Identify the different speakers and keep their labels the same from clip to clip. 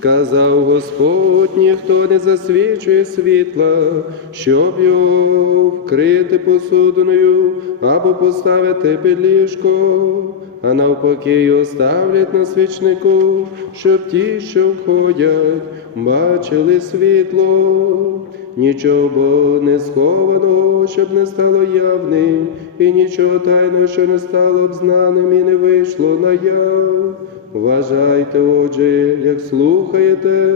Speaker 1: Сказав Господь, ніхто не засвічує світла, щоб його вкрити посудиною або поставити під ліжко, а навпаки його ставлять на свічнику, щоб ті, що входять, бачили світло. Нічого бо не схованого, щоб не стало явним, і нічого тайного, що не стало б знаним і не вийшло наяв. Вважайте, отже, як слухаєте,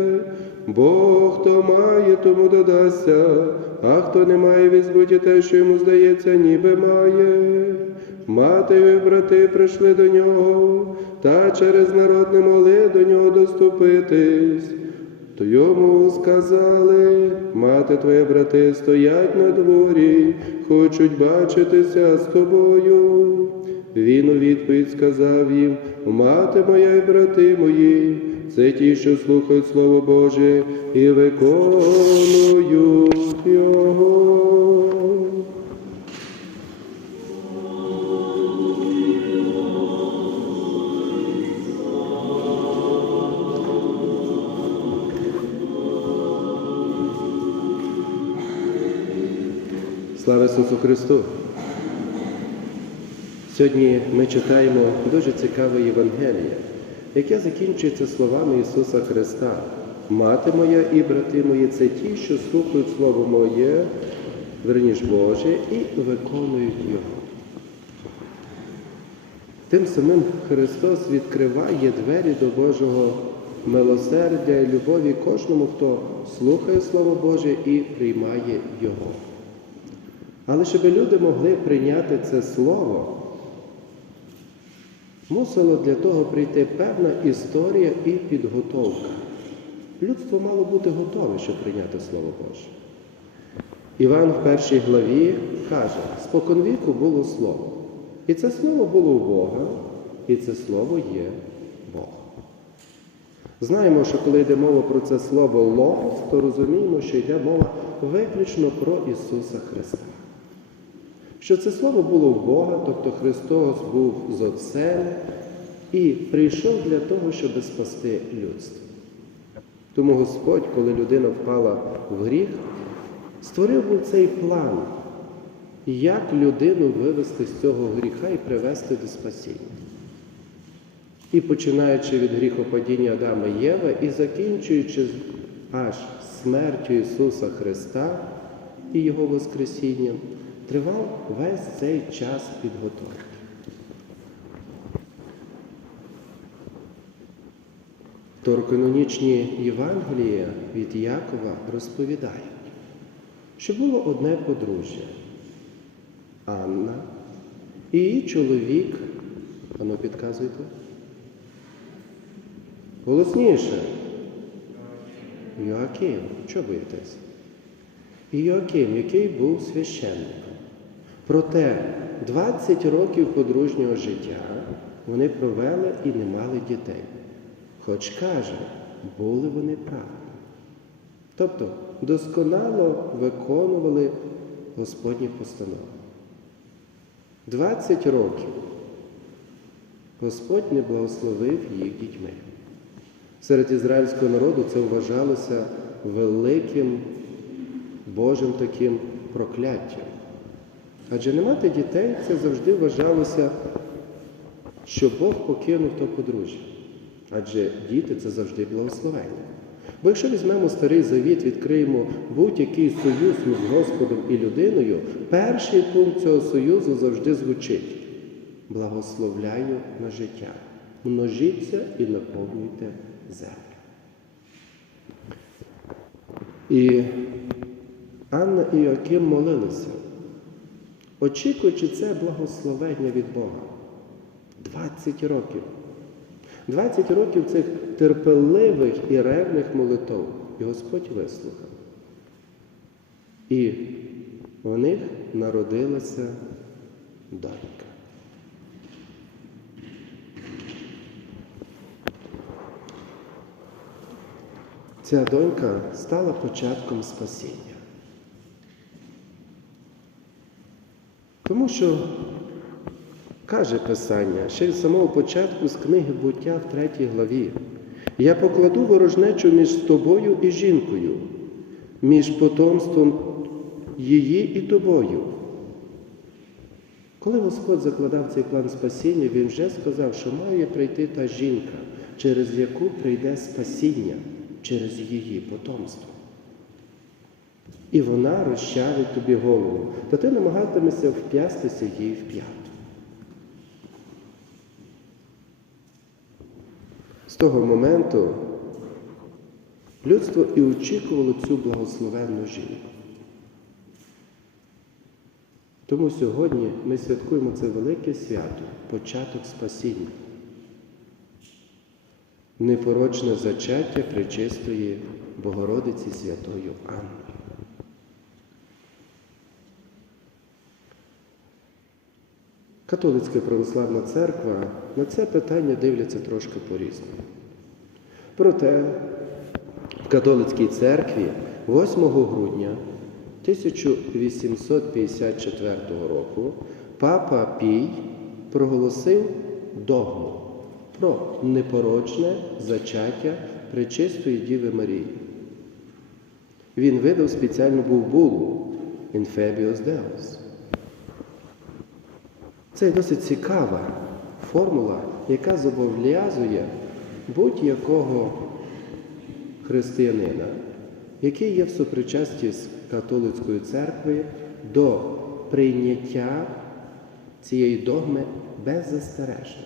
Speaker 1: бо хто має, тому додасться, а хто не має, візьмуть і те, що йому здається, ніби має. Мати і брати прийшли до нього, та через народ не могли до нього доступитись. То йому сказали, мати твої брати стоять на дворі, хочуть бачитися з тобою. Він у відповідь сказав їм, мати моя і брати мої, це ті, що слухають Слово Боже і виконують його. Слава Ісусу Христу! Сьогодні ми читаємо дуже цікаве Євангеліє, яке закінчується словами Ісуса Христа. Мати моя і брати мої це ті, що слухають Слово Моє, верніш Боже, і виконують Його. Тим самим Христос відкриває двері до Божого милосердя і любові кожному, хто слухає Слово Боже і приймає Його. Але щоб люди могли прийняти це слово, мусило для того прийти певна історія і підготовка. Людство мало бути готове, щоб прийняти Слово Боже. Іван в першій главі каже, споконвіку було Слово. І це слово було у Бога, і це слово є Бог. Знаємо, що коли йде мова про це слово Логос, то розуміємо, що йде мова виключно про Ісуса Христа. Що це слово було в Бога, тобто Христос був з Отцем і прийшов для того, щоб спасти людство. Тому Господь, коли людина впала в гріх, створив був цей план, як людину вивести з цього гріха і привести до спасіння. І починаючи від гріхопадіння Адама і Єва і закінчуючи аж смертю Ісуса Христа і Його Воскресінням, тривав весь цей час підготовки. Торканонічні Євангелія від Якова розповідають, що було одне подружжя Анна і її чоловік, воно підказуйте, голосніше. Йоаким, чого боїтесь? Йоаким, який був священником. Проте 20 років подружнього життя вони провели і не мали дітей. Хоч каже, були вони праві. Тобто досконало виконували Господні постанови. 20 років Господь не благословив їх дітьми. Серед ізраїльського народу це вважалося великим Божим таким прокляттям. Адже не мати дітей це завжди вважалося, що Бог покинув то подружжя. Адже діти це завжди благословення. Бо якщо візьмемо старий завіт, відкриємо будь-який союз між Господом і людиною, перший пункт цього союзу завжди звучить: благословляю на життя. Множіться і наповнюйте землю. І Анна і Йоаким молилися, очікуючи це благословення від Бога. 20 років. 20 років цих терпеливих і ревних молитов. І Господь вислухав. І в них народилася донька. Ця донька стала початком спасіння. Тому що каже Писання ще від самого початку з книги буття в третій главі, Я покладу ворожнечу між тобою і жінкою, між потомством її і тобою. Коли Господь закладав цей план спасіння, Він вже сказав, що має прийти та жінка, через яку прийде спасіння, через її потомство. І вона розчавить тобі голову, та ти намагатимешся вп'ястися їй в п'яту. З того моменту людство і очікувало цю благословенну жінку. Тому сьогодні ми святкуємо це велике свято, початок спасіння, непорочне зачаття пречистої Богородиці Святою Анною. Католицька православна церква на це питання дивляться трошки по-різному. Проте в католицькій церкві 8 грудня 1854 року папа Пій проголосив догму про непорочне зачаття Пречистої Діви Марії. Він видав спеціальну був булу Інфебіос Деус. Це досить цікава формула, яка зобов'язує будь-якого християнина, який є в супричасті з католицькою церквою, до прийняття цієї догми беззастережно,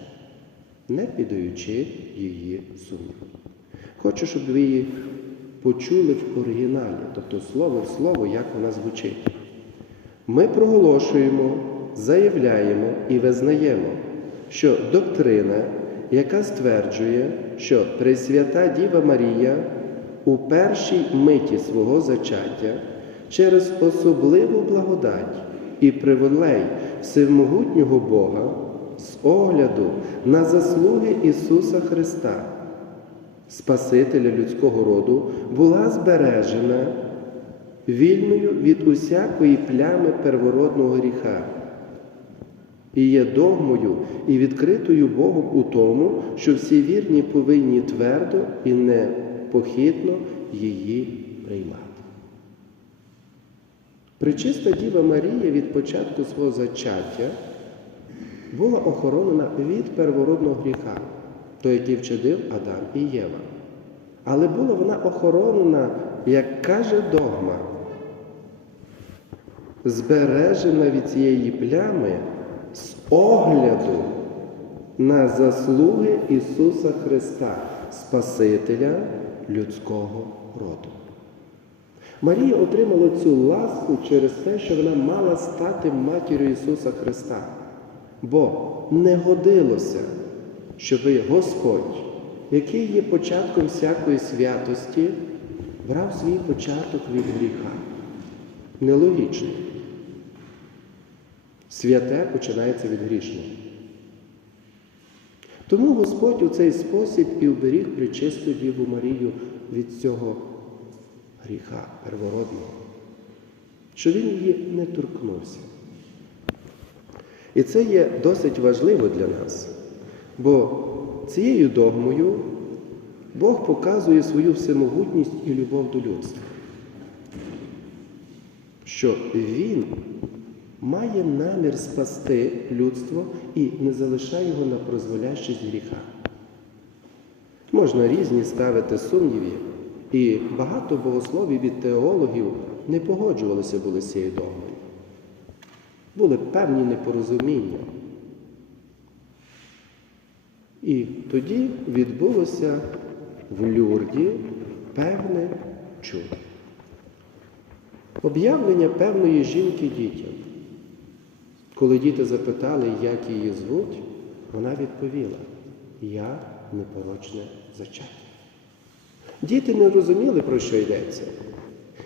Speaker 1: не піддаючи її сумніву. Хочу, щоб ви її почули в оригіналі, тобто слово в слово, як вона звучить. Ми проголошуємо, заявляємо і визнаємо, що доктрина, яка стверджує, що Пресвята Діва Марія у першій миті свого зачаття через особливу благодать і привилей всемогутнього Бога з огляду на заслуги Ісуса Христа, Спасителя людського роду, була збережена вільною від усякої плями первородного гріха. І є догмою і відкритою Богом у тому, що всі вірні повинні твердо і непохитно її приймати. Пречиста Діва Марія від початку свого зачаття була охоронена від первородного гріха, той, який вчинив Адам і Єва. Але була вона охоронена, як каже догма, збережена від цієї плями з огляду на заслуги Ісуса Христа, Спасителя людського роду. Марія отримала цю ласку через те, що вона мала стати матір'ю Ісуса Христа. Бо не годилося, щоб Господь, який є початком всякої святості, брав свій початок від гріха. Нелогічно. Святе починається від грішного. Тому Господь у цей спосіб і уберіг причисту Діву Марію від цього гріха первородного, що він її не торкнувся. І це є досить важливо для нас, бо цією догмою Бог показує свою всемогутність і любов до людства, що Він має намір спасти людство і не залишає його на прозволящість гріха. Можна різні ставити сумніви, і багато богословів від теологів не погоджувалися були з цією догмою. Були певні непорозуміння. І тоді відбулося в Люрді певне чудо. Об'явлення певної жінки дітям. Коли діти запитали, як її звуть, вона відповіла: Я непорочне зачаття. Діти не розуміли, про що йдеться.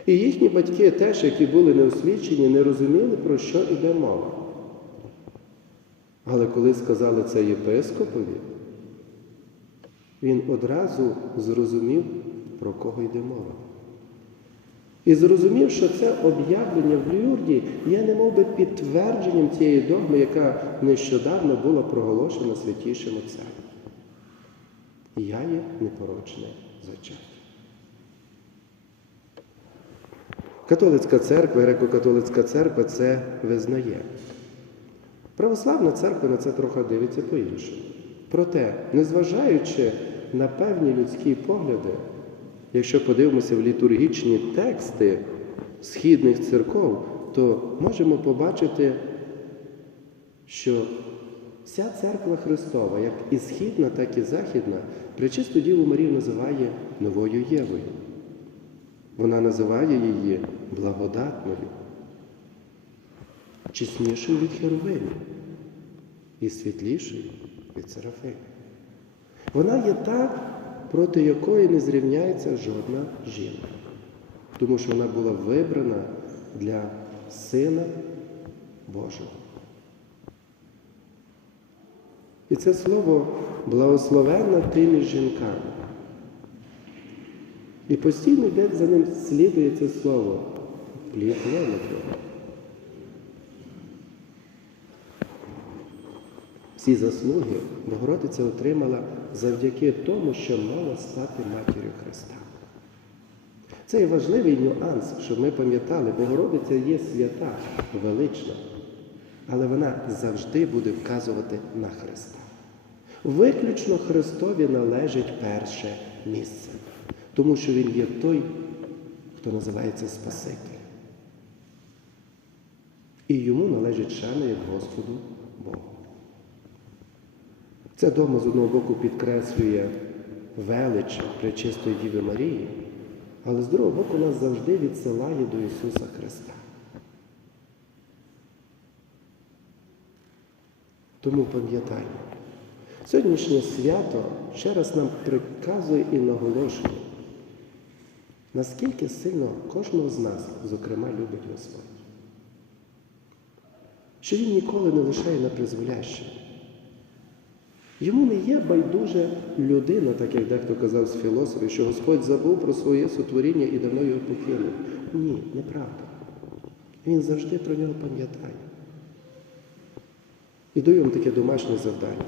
Speaker 1: І їхні батьки теж, які були неосвічені, не розуміли, про що йде мова. Але коли сказали це єпископові, він одразу зрозумів, про кого йде мова. І зрозумів, що це об'явлення в Люрді є немов би підтвердженням цієї догми, яка нещодавно була проголошена святішим Отцем. Я є непорочне зачаття. Католицька церква, греко-католицька церква це визнає. Православна церква на це трохи дивиться по-іншому. Проте, незважаючи на певні людські погляди, якщо подивимося в літургічні тексти східних церков, то можемо побачити, що вся церква Христова, як і східна, так і західна, причисту Діву Марію називає новою Євою. Вона називає її благодатною, чеснішою від херовимів і світлішою від серафимів. Вона є та, проти якої не зрівняється жодна жінка, тому що вона була вибрана для Сина Божого. І це слово благословенна тими жінками. І постійно йде за ним слідує це слово плід твого. Всі заслуги Богородиця отримала завдяки тому, що мала стати матір'ю Христа. Це є важливий нюанс, щоб ми пам'ятали, Богородиця є свята, велична, але вона завжди буде вказувати на Христа. Виключно Христові належить перше місце, тому що Він є той, хто називається Спаситель. І йому належить шана як Господу Богу. Це дома з одного боку підкреслює велич Пречистої Діви Марії, але з другого боку нас завжди відсилає до Ісуса Христа. Тому пам'ятаємо, сьогоднішнє свято ще раз нам приказує і наголошує, наскільки сильно кожного з нас, зокрема, любить Господь. Що Він ніколи не лишає на призволяще. Йому не є байдуже людина, так як дехто казав з філософів, що Господь забув про своє сотворіння і давно його покинув. Ні, неправда. Він завжди про нього пам'ятає. І даю вам таке домашнє завдання.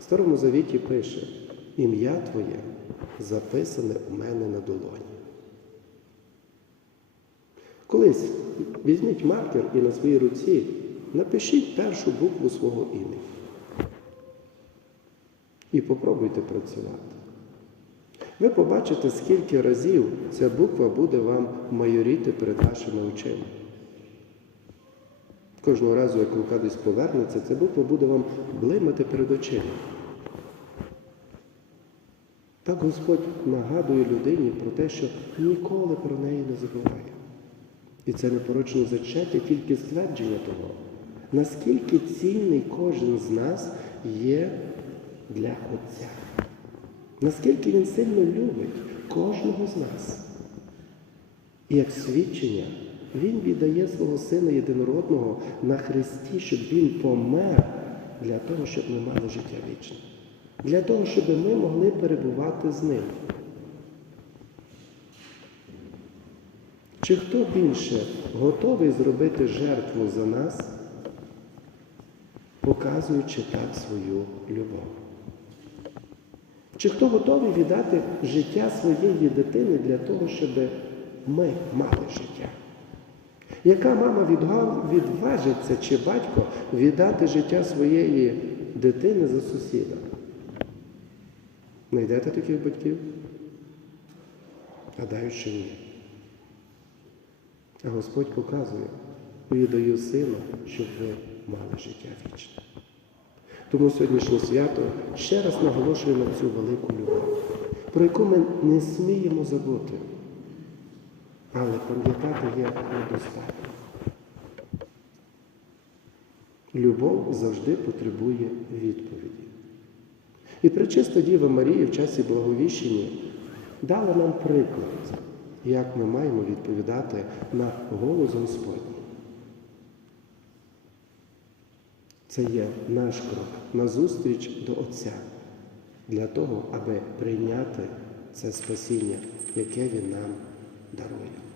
Speaker 1: В Старому Завіті пише, ім'я Твоє записане у мене на долоні. Колись візьміть маркер і на своїй руці напишіть першу букву свого імені. І попробуйте працювати. Ви побачите, скільки разів ця буква буде вам майоріти перед вашими очима. Кожного разу, як рука десь повернеться, ця буква буде вам блимати перед очима. Так Господь нагадує людині про те, що ніколи про неї не забуває. І це непорочне зачаття тільки ствердження того, наскільки цінний кожен з нас є для Отця. Наскільки Він сильно любить кожного з нас. І як свідчення, Він віддає свого Сина Єдинородного на Христі, щоб Він помер для того, щоб ми мали життя вічне. Для того, щоб ми могли перебувати з ним. Чи хто більше готовий зробити жертву за нас, показуючи так свою любов? Чи хто готовий віддати життя своєї дитини для того, щоб ми мали життя? Яка мама відважиться чи батько віддати життя своєї дитини за сусіда? Знайдете таких батьків? Гадаю, що ні. А Господь показує, віддаю сина, щоб ви мали життя вічне. Тому сьогоднішнє свято ще раз наголошує на цю велику любов, про яку ми не сміємо забути. Але пам'ятати є недостатньо. Любов завжди потребує відповіді. І пречиста Діва Марія в часі благовіщення дала нам приклад, як ми маємо відповідати на голос Господній. Це є наш крок назустріч до Отця для того, аби прийняти це спасіння, яке Він нам дарує.